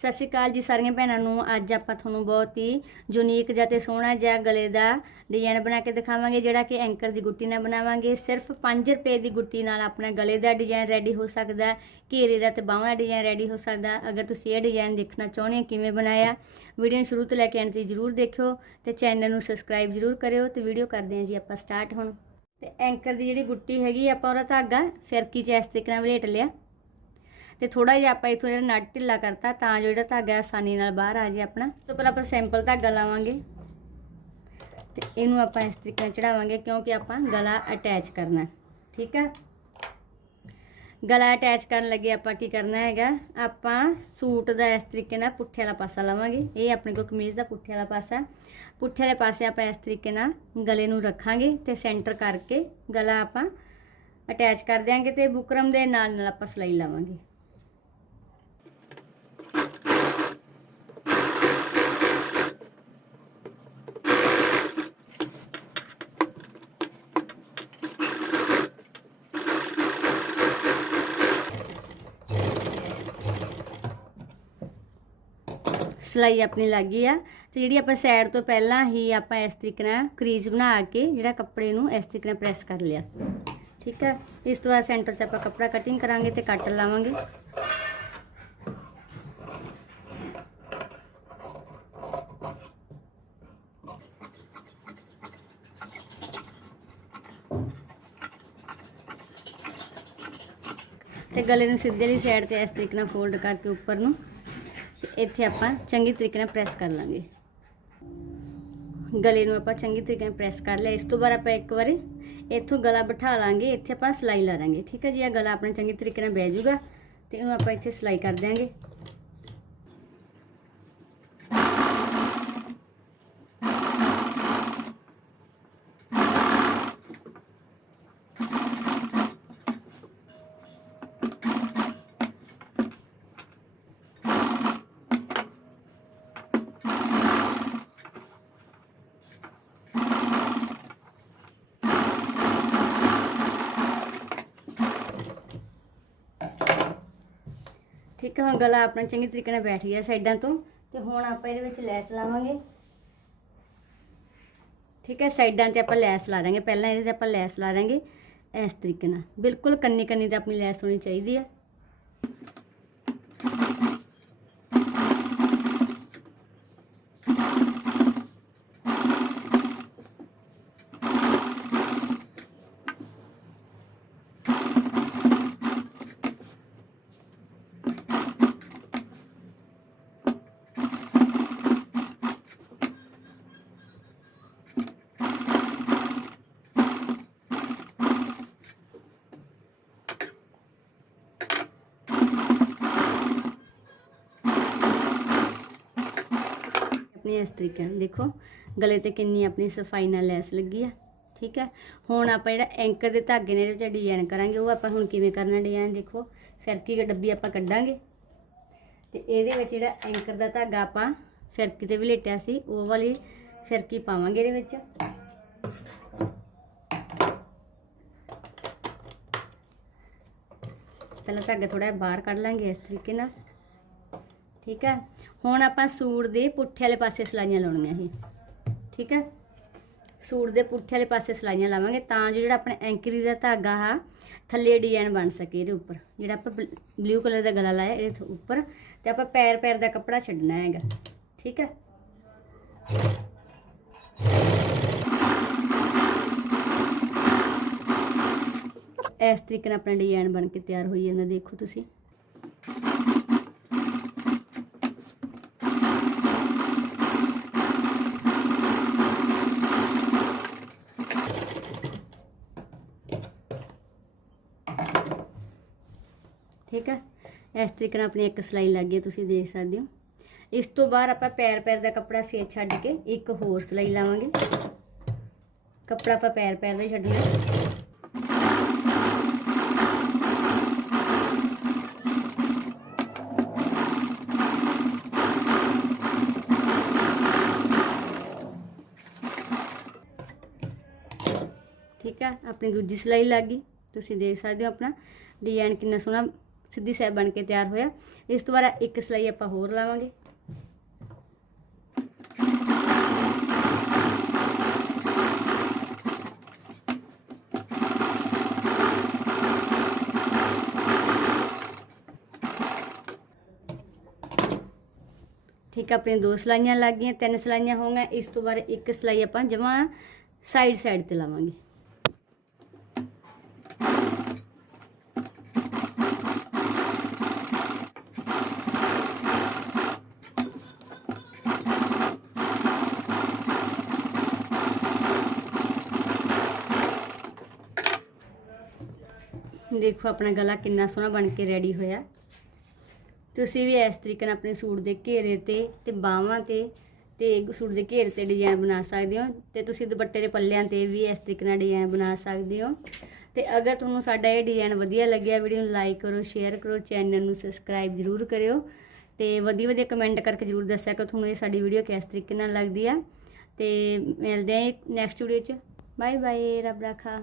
ਸਤਿ ਸ਼੍ਰੀ ਅਕਾਲ ਜੀ ਸਾਰੀਆਂ ਭੈਣਾਂ ਨੂੰ। ਅੱਜ ਆਪਾਂ ਤੁਹਾਨੂੰ ਬਹੁਤ ਹੀ ਯੂਨੀਕ ਜਿਹਾ ਤੇ ਸੋਹਣਾ ਜਿਹਾ ਗਲੇ ਦਾ ਡਿਜ਼ਾਈਨ ਬਣਾ ਕੇ ਦਿਖਾਵਾਂਗੇ, ਜਿਹੜਾ ਕਿ ਐਂਕਰ ਦੀ ਗੁੱਟੀ ਨਾਲ ਬਣਾਵਾਂਗੇ। ਸਿਰਫ 5 ਰੁਪਏ ਦੀ ਗੁੱਟੀ ਨਾਲ ਆਪਣਾ ਗਲੇ ਦਾ ਡਿਜ਼ਾਈਨ ਰੈਡੀ ਹੋ ਸਕਦਾ, ਘੇਰੇ ਦਾ ਤੇ ਬਾਹਾਂ ਦਾ ਡਿਜ਼ਾਈਨ ਰੈਡੀ ਹੋ ਸਕਦਾ। ਅਗਰ ਤੁਸੀਂ ਇਹ ਡਿਜ਼ਾਈਨ ਦੇਖਣਾ ਚਾਹੁੰਦੇ ਹੋ ਕਿਵੇਂ ਬਣਾਇਆ ਵੀਡੀਓ ਨੂੰ ਸ਼ੁਰੂ ਤੋਂ ਲੈ ਕੇ ਅੰਤ ਤੱਕ ਜਰੂਰ ਦੇਖਿਓ ਤੇ ਚੈਨਲ ਨੂੰ ਸਬਸਕ੍ਰਾਈਬ ਜਰੂਰ ਕਰਿਓ ਤੇ ਵੀਡੀਓ ਕਰਦੇ ਹਾਂ ਜੀ ਆਪਾਂ ਸਟਾਰਟ ਹੁਣ। ਤੇ ਐਂਕਰ ਦੀ ਜਿਹੜੀ ਗੁੱਟੀ ਹੈਗੀ ਆਪਾਂ ਉਹਦਾ ਧਾਗਾ ਫਿਰਕੀ ਚ ਇਸ ਤਰੀਕੇ ਨਾਲ ਵਲੇਟ ਲਿਆ। ਤੇ ਥੋੜਾ ਜਿਹਾ ਆਪਾਂ ਇਥੋਂ ਜਿਹੜਾ ਨਟ ਢਿੱਲਾ ਕਰਤਾ, ਤਾਂ ਜੋ ਜਿਹੜਾ ਧਾਗਾ ਆਸਾਨੀ ਨਾਲ ਬਾਹਰ ਆ ਜਾਏ ਆਪਣਾ। ਤੋਂ ਪਹਿਲਾਂ ਆਪਾਂ ਸਿੰਪਲ ਧਾਗਾ ਲਾਵਾਂਗੇ। ਤੇ ਇਹਨੂੰ ਆਪਾਂ ਇਸ ਤਰੀਕੇ ਨਾਲ ਚੜਾਵਾਂਗੇ, ਕਿਉਂਕਿ ਆਪਾਂ ਗਲਾ ਅਟੈਚ ਕਰਨਾ ਠੀਕ ਹੈ? ਗਲਾ ਅਟੈਚ ਕਰਨ ਲੱਗੇ ਆਪਾਂ ਕੀ ਕਰਨਾ ਹੈਗਾ? ਆਪਾਂ ਸੂਟ ਦਾ ਇਸ ਤਰੀਕੇ ਨਾਲ ਪੁੱਠੇ ਵਾਲਾ ਪਾਸਾ ਲਵਾਂਗੇ। ਇਹ ਆਪਣੇ ਕੋਲ ਕਮੀਜ਼ ਦਾ ਪੁੱਠੇ ਵਾਲਾ ਪਾਸਾ ਪੁੱਠੇ ਵਾਲੇ ਪਾਸੇ ਆਪਾਂ ਇਸ ਤਰੀਕੇ ਨਾਲ ਗਲੇ ਨੂੰ ਰੱਖਾਂਗੇ ਤੇ ਸੈਂਟਰ ਕਰਕੇ ਗਲਾ ਆਪਾਂ ਅਟੈਚ ਕਰ ਦਿਆਂਗੇ ਤੇ ਬੁਕਰਮ ਦੇ ਨਾਲ ਨਾਲ ਆਪਾਂ ਸਲਾਈ ਲਾਵਾਂਗੇ। ਸਿਲਾਈ ਆਪਣੀ ਲੱਗ ਗਈ ਆ। ਤੇ ਜਿਹੜੀ ਆਪਾਂ ਸਾਈਡ ਤੋਂ ਪਹਿਲਾਂ ਹੀ ਆਪਾਂ ਇਸ ਤਰੀਕੇ ਨਾਲ ਕਰੀਜ਼ ਬਣਾ ਕੇ ਜਿਹੜਾ ਕੱਪੜੇ ਨੂੰ ਇਸ ਤਰੀਕੇ ਨਾਲ ਪ੍ਰੈਸ ਕਰ ਲਿਆ। ਠੀਕ ਹੈ ਇਸ ਤੋਂ ਬਾਅਦ ਸੈਂਟਰ 'ਚ ਆਪਾਂ ਕੱਪੜਾ ਕਟਿੰਗ ਕਰਾਂਗੇ ਤੇ ਕੱਟ ਲਾਵਾਂਗੇ। ਤੇ ਗਲੇ ਨੂੰ ਸਿੱਧੇ ਵਾਲੀ ਸਾਈਡ ਤੇ ਇਸ ਤਰੀਕੇ ਨਾਲ ਫੋਲਡ ਕਰਕੇ ਉੱਪਰ ਨੂੰ ਇੱਥੇ ਆਪਾਂ ਚੰਗੀ ਤਰੀਕੇ ਨਾਲ ਪ੍ਰੈਸ ਕਰ ਲਾਂਗੇ। ਗਲੇ ਨੂੰ ਆਪਾਂ ਚੰਗੀ ਤਰੀਕੇ ਨਾਲ ਪ੍ਰੈਸ ਕਰ ਲਿਆ। ਇਸ ਤੋਂ ਬਾਅਦ ਆਪਾਂ ਇੱਕ ਵਾਰੀ ਇੱਥੋਂ ਗਲਾ ਬਿਠਾ ਲਾਂਗੇ। ਇੱਥੇ ਆਪਾਂ ਸਿਲਾਈ ਲਾ ਦਾਂਗੇ। ਠੀਕ ਹੈ ਜੀ? ਇਹ ਗਲਾ ਆਪਣਾ ਚੰਗੀ ਤਰੀਕੇ ਨਾਲ ਬਹਿ ਜਾਊਗਾ ਤੇ ਇਹਨੂੰ ਆਪਾਂ ਇੱਥੇ ਸਿਲਾਈ ਕਰ ਦਿਆਂਗੇ। ਇੱਕ ਹੁਣ ਗਲਾ ਆਪਣਾ ਚੰਗੀ ਤਰੀਕੇ ਨਾਲ ਬੈਠ ਗਿਆ ਸਾਈਡਾਂ ਤੋਂ ਤੇ ਹੁਣ ਆਪਾਂ ਇਹਦੇ ਵਿੱਚ ਲੈਸ ਲਾਵਾਂਗੇ। ਠੀਕ ਹੈ, ਸਾਈਡਾਂ ਤੇ ਆਪਾਂ ਲੈਸ ਲਾ ਦਾਂਗੇ। ਪਹਿਲਾਂ ਇਹਦੇ ਤੇ ਆਪਾਂ ਲੈਸ ਲਾ ਦਾਂਗੇ ਇਸ ਤਰੀਕੇ ਨਾਲ। ਬਿਲਕੁਲ ਕੰਨੀ ਕੰਨੀ ਤੇ ਆਪਣੀ ਲੈਸ ਹੋਣੀ ਚਾਹੀਦੀ ਹੈ। ਆਪਣੀ ਇਸ ਤਰੀਕੇ ਨਾਲ ਦੇਖੋ, ਗਲੇ ਤੇ ਕਿੰਨੀ ਆਪਣੀ ਸਫ਼ਾਈ ਨਾਲ ਲੈਸ ਲੱਗੀ ਆ, ਠੀਕ ਹੈ ਹੁਣ ਆਪਾਂ ਜਿਹੜਾ ਐਂਕਰ ਦੇ ਧਾਗੇ ਨੇ ਇਹਦੇ ਵਿੱਚ ਡਿਜ਼ਾਈਨ ਕਰਾਂਗੇ, ਉਹ ਆਪਾਂ ਹੁਣ ਕਿਵੇਂ ਕਰਨਾ ਡਿਜ਼ਾਈਨ ਦੇਖੋ, ਫਿਰਕੀ ਦੀ ਡੱਬੀ ਆਪਾਂ ਕੱਢਾਂਗੇ। ਤੇ ਇਹਦੇ ਵਿੱਚ ਜਿਹੜਾ ਐਂਕਰ ਦਾ ਧਾਗਾ ਆਪਾਂ ਫਿਰਕੀ ਤੇ ਵੀ ਲੇਟਿਆ ਸੀ, ਉਹ ਵਾਲੀ ਫਿਰਕੀ ਪਾਵਾਂਗੇ ਇਹਦੇ ਵਿੱਚ। ਪਹਿਲਾਂ ਧਾਗਾ ਥੋੜਾ ਬਾਹਰ ਕੱਢ ਲਾਂਗੇ ਇਸ ਤਰੀਕੇ ਨਾਲ, ਠੀਕ ਹੈ ਹੁਣ ਆਪਾਂ ਸੂਟ ਦੇ ਪੁੱਠੇ ਵਾਲੇ ਪਾਸੇ ਸਲਾਈਆਂ ਲਾਉਣੀਆਂ ਇਹ ਠੀਕ ਹੈ ਸੂਟ ਦੇ ਪੁੱਠੇ ਵਾਲੇ ਪਾਸੇ ਸਲਾਈਆਂ ਲਾਵਾਂਗੇ ਤਾਂ ਜੋ ਜਿਹੜਾ ਆਪਣਾ ਐਂਕਰੀ ਦਾ ਧਾਗਾ ਆ, ਥੱਲੇ ਡਿਜ਼ਾਈਨ ਬਣ ਸਕੇ ਇਹਦੇ ਉੱਪਰ। ਜਿਹੜਾ ਆਪਾਂ ਬਲੂ ਕਲਰ ਦਾ ਗਲਾ ਲਾਇਆ ਇਹਦੇ ਉੱਪਰ ਤੇ ਆਪਾਂ ਪੈਰ ਪੈਰ ਦਾ ਕੱਪੜਾ ਛੱਡਣਾ ਹੈਗਾ। ਠੀਕ ਹੈ ਇਸ ਤਰੀਕੇ ਨਾਲ ਆਪਣਾ ਡਿਜ਼ਾਈਨ ਬਣ ਕੇ ਤਿਆਰ ਹੋਈ ਜਾਂਦਾ, ਦੇਖੋ ਤੁਸੀਂ। ਠੀਕ ਹੈ ਇਸ ਤਰੀਕੇ ਨਾਲ ਆਪਣੀ ਇੱਕ ਸਲਾਈ ਲੱਗ ਗਈ, ਤੁਸੀਂ ਦੇਖ ਸਕਦੇ ਹੋ। ਇਸ ਤੋਂ ਬਾਅਦ ਆਪਾਂ ਪੈਰ ਪੈਰ ਦਾ ਕੱਪੜਾ ਫੇਰ ਛੱਡ ਕੇ ਇੱਕ ਹੋਰ ਸਲਾਈ ਲਾਵਾਂਗੇ। ਕੱਪੜਾ ਆਪਾਂ ਪੈਰ ਪੈਰ ਦਾ ਹੀ ਛੱਡਣਾ। ਹੈ। ਠੀਕ ਹੈ ਆਪਣੀ ਦੂਜੀ ਸਿਲਾਈ ਲੱਗ ਗਈ। ਤੁਸੀਂ ਦੇਖ ਸਕਦੇ ਹੋ ਆਪਣਾ। ਡਿਜ਼ਾਈਨ ਕਿੰਨਾ ਸੋਹਣਾ ਸਿੱਧੀ ਸਾਈਡ ਬਣ ਕੇ ਤਿਆਰ ਹੋਇਆ ਇਸ ਤੋਂ ਬਾਅਦ ਇੱਕ ਸਲਾਈ ਆਪਾਂ ਹੋਰ ਲਾਵਾਂਗੇ ਠੀਕ ਆ ਆਪਣੀਆਂ ਦੋ ਸਲਾਈਆਂ ਲੱਗ ਗਈਆਂ ਤਿੰਨ ਸਲਾਈਆਂ ਹੋ ਗਈਆਂ ਇਸ ਤੋਂ ਬਾਅਦ ਇੱਕ ਸਲਾਈ ਆਪਾਂ ਜਮਾਂ ਸਾਈਡ ਸਾਈਡ ਤੇ ਲਾਵਾਂਗੇ ਦੇਖੋ ਆਪਣਾ ਗਲਾ ਕਿੰਨਾ ਸੋਹਣਾ ਬਣ ਕੇ ਰੈਡੀ ਹੋਇਆ। ਤੁਸੀਂ ਵੀ ਇਸ ਤਰੀਕੇ ਨਾਲ ਆਪਣੇ ਸੂਟ ਦੇ ਘੇਰੇ ਤੇ ਤੇ ਬਾਹਾਂ ਤੇ ਤੇ ਸੂਟ ਦੇ ਘੇਰੇ ਤੇ ਡਿਜ਼ਾਈਨ ਬਣਾ ਸਕਦੇ ਹੋ ਤੇ ਤੁਸੀਂ ਦੁਪੱਟੇ ਦੇ ਪੱਲਿਆਂ ਤੇ ਵੀ ਇਸ ਤਰੀਕੇ ਨਾਲ ਡਿਜ਼ਾਈਨ ਬਣਾ ਸਕਦੇ ਹੋ। ਤੇ ਅਗਰ ਤੁਹਾਨੂੰ ਸਾਡਾ ਇਹ ਡਿਜ਼ਾਈਨ ਵਧੀਆ ਲੱਗਿਆ ਵੀਡੀਓ ਨੂੰ ਲਾਈਕ ਕਰੋ ਸ਼ੇਅਰ ਕਰੋ ਚੈਨਲ ਨੂੰ ਸਬਸਕ੍ਰਾਈਬ ਜਰੂਰ ਕਰਿਓ। ਤੇ ਵਧੀਆ ਵਧੀਆ ਕਮੈਂਟ ਕਰਕੇ ਜਰੂਰ ਦੱਸਿਆ ਕਿ ਤੁਹਾਨੂੰ ਇਹ ਸਾਡੀ ਵੀਡੀਓ ਕਿਸ ਤਰੀਕੇ ਨਾਲ ਲੱਗਦੀ ਆ। ਤੇ ਮਿਲਦੇ ਆ ਨੈਕਸਟ ਵੀਡੀਓ 'ਚ। ਬਾਏ ਬਾਏ ਰੱਬ ਰਾਖਾ।